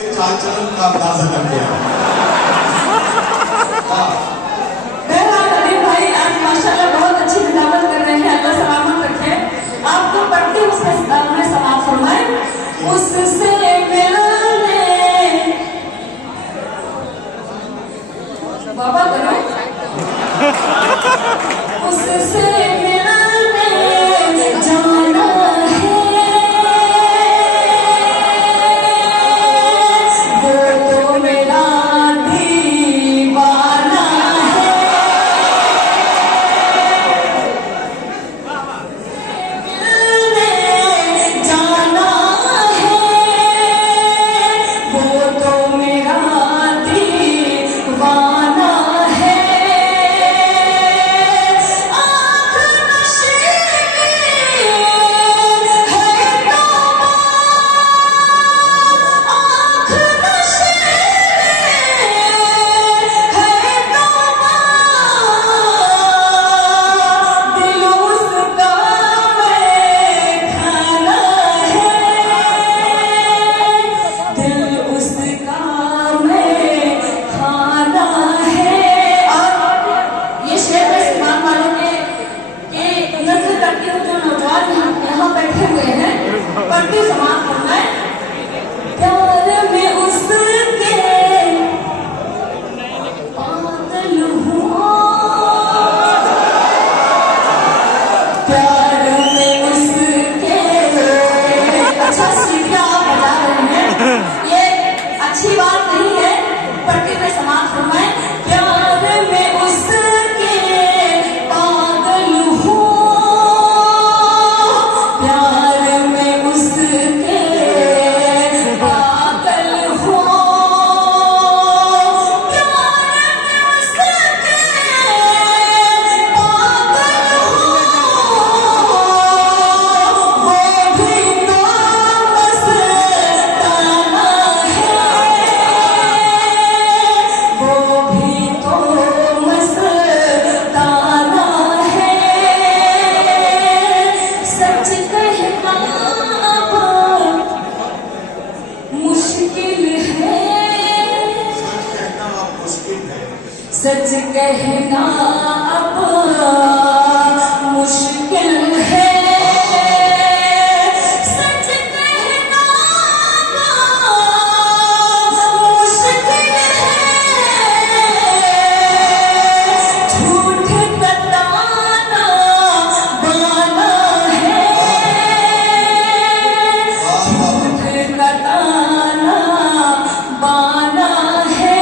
चाल चलन का अंदाजा कर दिया। भाई आज माशाल्लाह बहुत अच्छी निजामत कर रहे हैं, अल्लाह सलामत रखे। आपको पढ़ती उसमें समाप्त फरमाए। उससे मिलने बाबा करो उससे मिलने जाना है, वो तो मेरा दीवाना है। मिलने जाना है, वो तो मेरा दीवाना है। पढ़ती समाप्त करना है। प्यार में उसके पागल हूँ, प्यार में उसके। अच्छा सीढ़ियाँ आप बजा रहे हैं, ये अच्छी बात नहीं है। पढ़ती में समाप्त करना है। प्यार में उसके पागल हूँ, प्यार में उसके पागल हो, प्यार में उसके पागल हो। वो भी तो मस्ताना है, वो भी तो मस्ताना है। सच कहना मुश्किल है, सच कहना अब मुश्किल है, सच कहना मुश्किल है। झूठ बताना बाना है, झूठ बताना बाना है।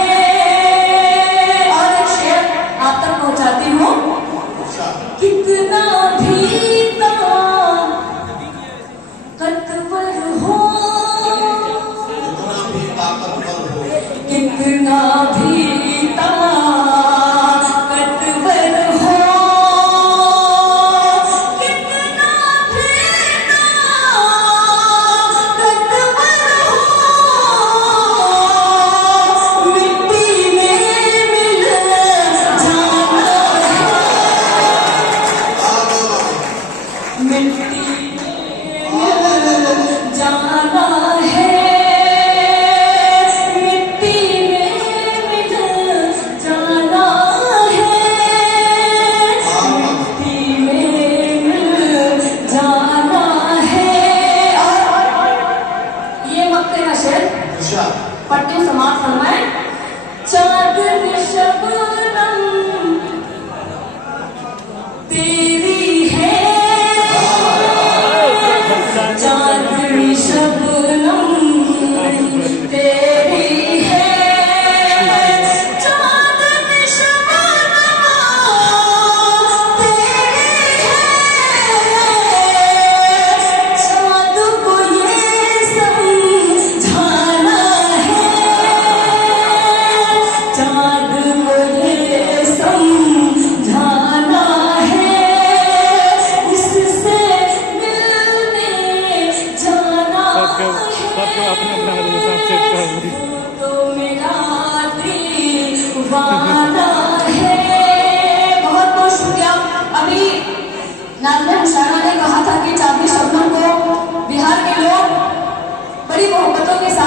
और एक शेर आप तक पहुंचाती हूँ। कितना भी ताकतवर हो, कितना भी ताकतवर हो, कितना भी ताकतवर हो, मिट्टी में मिल जाना है, मिट्टी में मिल जाना है, मिट्टी में मिल जाना है, मिट्टी में मिल जाना है। और ये वक्त का शेर पढ़ती हूँ, समाप्त फरमाए। चादर शबनम तेरी है, चांदनी शबनम तेरी है, चांदनी शबनम तेरी है। चाँद को ये समझाना है, चाँद को ये समझाना है। उससे मिलने जाना है, सबको अपने अपना हिसाब से कर तो मेरा दीवाना है। बहुत बहुत शुक्रिया। अभी नाज़िम हुसैना ने कहा था कि चांदनी शबनम को बिहार के लोग बड़ी मोहब्बतों के साथ